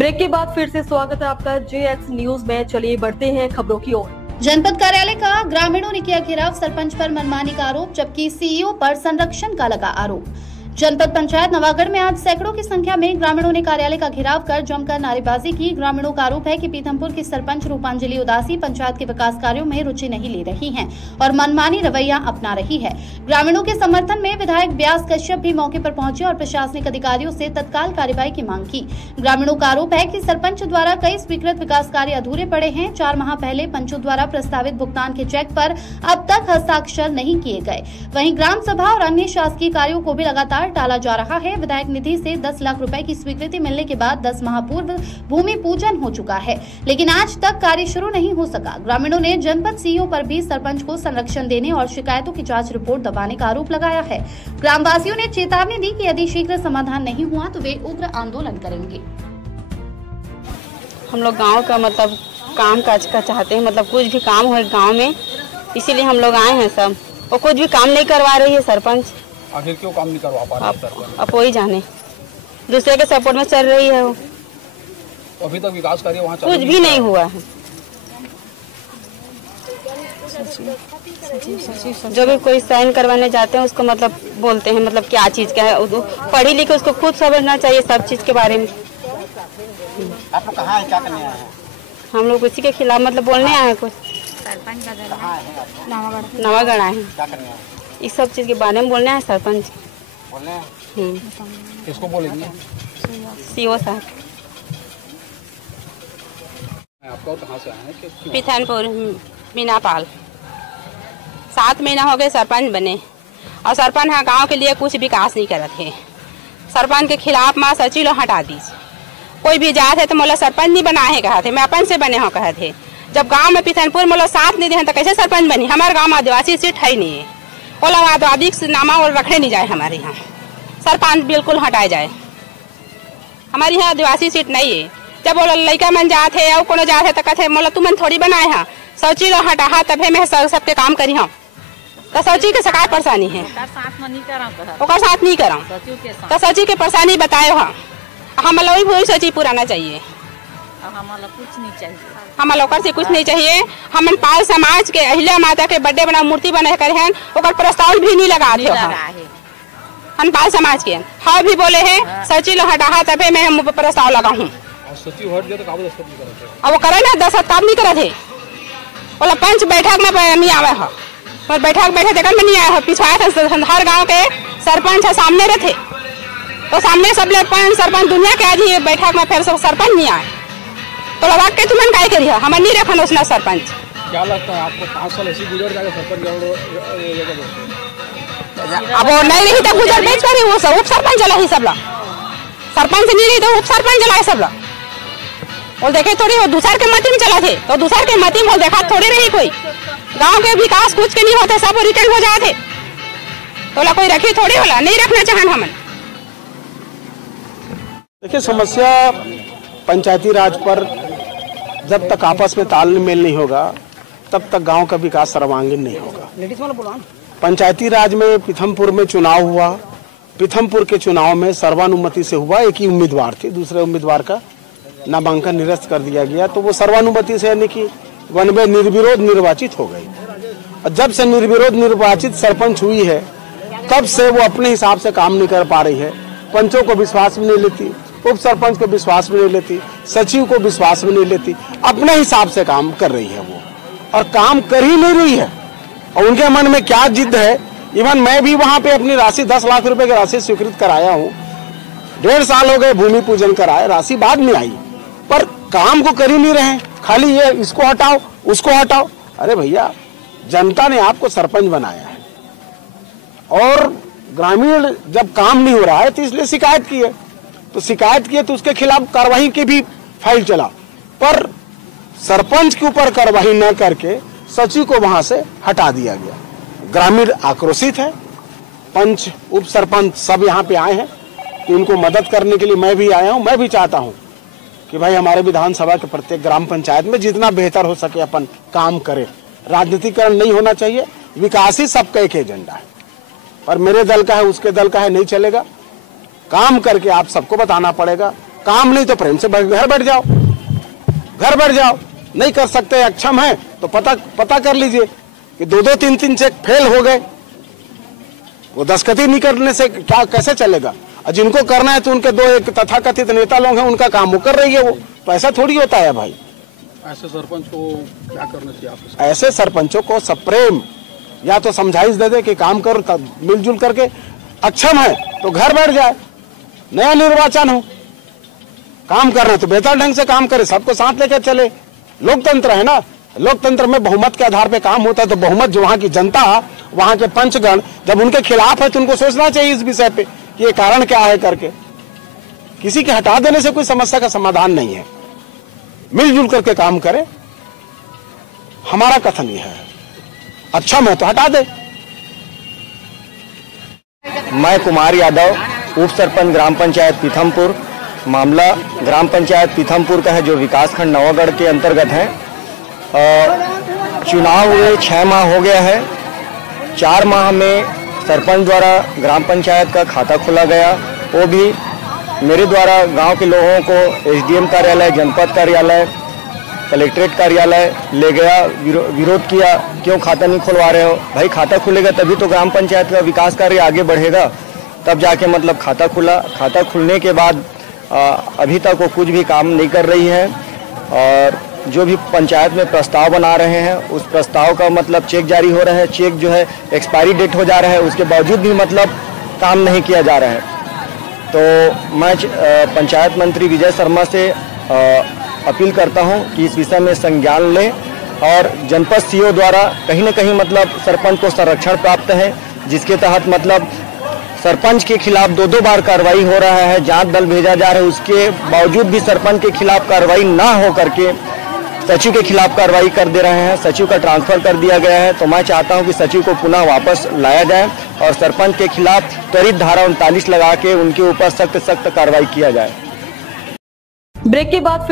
Break के बाद फिर से स्वागत है आपका JX न्यूज में। चलिए बढ़ते हैं खबरों की ओर। जनपद कार्यालय का ग्रामीणों ने किया घेराव, सरपंच पर मनमानी का आरोप, जबकि सीईओ पर संरक्षण का लगा आरोप। जनपद पंचायत नवागढ़ में आज सैकड़ों की संख्या में ग्रामीणों ने कार्यालय का घेराव कर जमकर नारेबाजी की। ग्रामीणों का आरोप है कि पीथमपुर की सरपंच रूपांजलि उदासी पंचायत के विकास कार्यों में रुचि नहीं ले रही हैं और मनमानी रवैया अपना रही है। ग्रामीणों के समर्थन में विधायक व्यास कश्यप भी मौके पर पहुंचे और प्रशासनिक अधिकारियों से तत्काल कार्रवाई की मांग की। ग्रामीणों का आरोप है कि सरपंच द्वारा कई स्वीकृत विकास कार्य अधूरे पड़े हैं। 4 माह पहले पंचों द्वारा प्रस्तावित भुगतान के चेक पर अब तक हस्ताक्षर नहीं किए गए। वहीं ग्राम सभा और अन्य शासकीय कार्यों को भी लगातार टाला जा रहा है। विधायक निधि से 10 लाख रुपए की स्वीकृति मिलने के बाद 10 माह पूर्व भूमि पूजन हो चुका है, लेकिन आज तक कार्य शुरू नहीं हो सका। ग्रामीणों ने जनपद सीईओ पर भी सरपंच को संरक्षण देने और शिकायतों की जांच रिपोर्ट दबाने का आरोप लगाया है। ग्रामवासियों ने चेतावनी दी कि यदि शीघ्र समाधान नहीं हुआ तो वे उग्र आंदोलन करेंगे। हम लोग गाँव का काम काज का चाहते हैं, कुछ भी काम हो गाँव में, इसीलिए हम लोग आए हैं सब। और कुछ भी काम नहीं करवा रही है सरपंच। आखिर क्यों काम नहीं करवा पा रहे सरपंच? अब वही जाने, दूसरे के सपोर्ट में चल रही है वो। तो अभी तक विकास कार्य वहाँ कुछ भी नहीं हुआ है। जो भी कोई साइन करवाने जाते हैं उसको बोलते हैं क्या चीज का है, पढ़ी लिखी उसको खुद समझना चाहिए सब चीज के बारे में। आप लोग कहाँ हैं, क्या करने आए हैं? हम लोग उसी के खिलाफ बोलने आए हैं। कुछ सरपंच का नवागढ़ आए हैं, क्या करने आए हैं? इस सब चीज के बारे में बोलने आए सरपंच। बोलने किसको बोलेंगे? सीईओ साहब। आपका कहाँ से आए हैं? पीथमपुर मीनापाल। 7 महीना हो गए सरपंच बने और सरपंच हाँ गाँव के लिए कुछ विकास नहीं करते थे। सरपंच के खिलाफ माँ सचिव लोग हटा दीजिए। कोई भी जात है तो मोला सरपंच नहीं बना है कहा थे, मैं अपन से बने हो कहे थे। जब गांव में पीथमपुर मोला साथ नहीं दे तो कैसे सरपंच बनी? हमारे गांव में आदिवासी सीट है नहीं है। वो लोग आदिवासी नामा और रखने नहीं जाए हमारे यहाँ, सरपंच बिल्कुल हटाए जाए। हमारे यहाँ आदिवासी सीट नहीं है। जब वो लड़का मन जाते है और कोनो जाते तो कहते मोला तुमन थोड़ी बनाए हाँ, सौची लो हटा तभे मैं सबके काम करी हाँ। तो सौची के सकाय परेशानी है, ओकर साथ नहीं करा तो सौची के परेशानी बताए हाँ। हम लोग वही सोची पुराना चाहिए, हम लोग से कुछ नहीं चाहिए। हम पाल समाज के अहिल्या माता के बर्थडे बना मूर्ति बना करे हैं, ओकर प्रस्ताव भी नहीं लगा थे। हम पाल समाज के हाँ भी बोले हैं सची लो हटा तबे मैं हम प्रस्ताव लगा हूँ। अब वो करे ना 10 काम नहीं करे थे। बोला पंच बैठक में नहीं आवे है, पर बैठक देखने में नहीं आया है। पिछवाया था हर गाँव के सरपंच है सामने रहते, तो सामने सब लोग सरपंच दुनिया के आज ही बैठक में फिर सब सरपंच नहीं आए तो लगा के तुमन काय करिए, हम नहीं रखन उसना सरपंच। क्या लगता है आपको 5 साल ऐसी गुजर जाएगा सरपंच? अब वो नहीं रही तो गुजर बेच कर वो सब उप सरपंच चला ही सब लोग, सरपंच नहीं रही तो उप सरपंच चला सब लोग। और देखे थोड़ी वो दूसर के मती में चला थे तो दूसर के मती में देखा थोड़ी रही कोई गाँव के विकास कुछ के नहीं होते, सब रिटर्न हो जाते तो कोई रखी थोड़ी होला, नहीं रखना चाहन हमन। देखिए समस्या पंचायती राज पर जब तक आपस में तालमेल नहीं होगा तब तक गांव का विकास सर्वांगीण नहीं होगा। पंचायती राज में पीथमपुर में चुनाव हुआ, पीथमपुर के चुनाव में सर्वानुमति से हुआ। एक ही उम्मीदवार थी, दूसरे उम्मीदवार का नामांकन निरस्त कर दिया गया, तो वो सर्वानुमति से यानी कि वन में निर्विरोध निर्वाचित हो गई। और जब से निर्विरोध निर्वाचित सरपंच हुई है तब से वो अपने हिसाब से काम नहीं कर पा रही है। पंचों को विश्वास में नहीं लेती, उप सरपंच को विश्वास में नहीं लेती, सचिव को विश्वास में नहीं लेती, अपने हिसाब से काम कर रही है वो, और काम कर ही नहीं रही है। और उनके मन में क्या जिद है। इवन मैं भी वहां पे अपनी राशि 10 लाख रुपए की राशि स्वीकृत कराया हूँ। 1.5 साल हो गए भूमि पूजन कराए, राशि बाद में आई, पर काम को कर ही नहीं रहे। खाली ये इसको हटाओ उसको हटाओ। अरे भैया, जनता ने आपको सरपंच बनाया है और ग्रामीण जब काम नहीं हो रहा है तो इसलिए शिकायत की है, तो शिकायत की है तो उसके खिलाफ कार्रवाई की भी फाइल चला, पर सरपंच के ऊपर कार्रवाई न करके सचिव को वहां से हटा दिया गया। ग्रामीण आक्रोशित है, पंच उप सरपंच सब यहाँ पे आए हैं कि उनको मदद करने के लिए मैं भी आया हूँ। मैं भी चाहता हूँ कि भाई हमारे विधानसभा के प्रत्येक ग्राम पंचायत में जितना बेहतर हो सके अपन काम करें। राजनीतिकरण नहीं होना चाहिए, विकास ही सबका एक एजेंडा है। पर मेरे दल का है उसके दल का है नहीं चलेगा। काम करके आप सबको बताना पड़ेगा काम नहीं तो प्रेम से घर बैठ जाओ, घर बैठ जाओ। नहीं कर सकते, अक्षम है तो पता कर लीजिए कि 2-2, 3-3 चेक फेल हो गए। वो दस्तखती नहीं करने से क्या कैसे चलेगा? और जिनको करना है तो उनके 2-1 तथाकथित नेता लोग हैं, उनका काम वो कर रही है। वो तो ऐसा थोड़ी होता है भाई। ऐसे सरपंच को क्या करना चाहिए आपको? ऐसे सरपंचों को सप्रेम या तो समझाइश दे दे कि काम करो मिलजुल करके, अक्षम है तो घर बैठ जाए, नया निर्वाचन हो। काम करना तो बेहतर ढंग से काम करे, सबको साथ लेकर चले। लोकतंत्र है ना, लोकतंत्र में बहुमत के आधार पे काम होता है। तो बहुमत जो वहां की जनता, वहां के पंचगण जब उनके खिलाफ है तो उनको सोचना चाहिए इस विषय पे कि ये कारण क्या है करके। किसी के हटा देने से कोई समस्या का समाधान नहीं है, मिलजुल करके काम करे। हमारा कथन यह है, अच्छा मैं तो हटा दे। मैं कुमार यादव, उप सरपंच ग्राम पंचायत पीथमपुर। मामला ग्राम पंचायत पीथमपुर का है, जो विकासखंड नवागढ़ के अंतर्गत है। चुनाव हुए 6 माह हो गया है। 4 माह में सरपंच द्वारा ग्राम पंचायत का खाता खोला गया, वो भी मेरे द्वारा गांव के लोगों को एसडीएम कार्यालय, जनपद कार्यालय, कलेक्ट्रेट कार्यालय ले गया, विरोध किया, क्यों खाता नहीं खुलवा रहे हो? भाई खाता खुलेगा तभी तो ग्राम पंचायत का विकास कार्य आगे बढ़ेगा, तब जाके मतलब खाता खुला। खाता खुलने के बाद अभी तक वो कुछ भी काम नहीं कर रही है। और जो भी पंचायत में प्रस्ताव बना रहे हैं, उस प्रस्ताव का मतलब चेक जारी हो रहा है, चेक जो है एक्सपायरी डेट हो जा रहा है, उसके बावजूद भी मतलब काम नहीं किया जा रहा है। तो मैं पंचायत मंत्री विजय शर्मा से अपील करता हूं कि इस विषय में संज्ञान लें और जनपद सीओ द्वारा कहीं न कहीं मतलब सरपंच को संरक्षण प्राप्त है, जिसके तहत मतलब सरपंच के खिलाफ 2-2 बार कार्रवाई हो रहा है, जांच दल भेजा जा रहा है, उसके बावजूद भी सरपंच के खिलाफ कार्रवाई ना हो करके सचिव के खिलाफ कार्रवाई कर दे रहे हैं। सचिव का ट्रांसफर कर दिया गया है। तो मैं चाहता हूं कि सचिव को पुनः वापस लाया जाए और सरपंच के खिलाफ त्वरित धारा 39 लगा के उनके ऊपर सख्त कार्रवाई किया जाए। ब्रेक के बाद फिर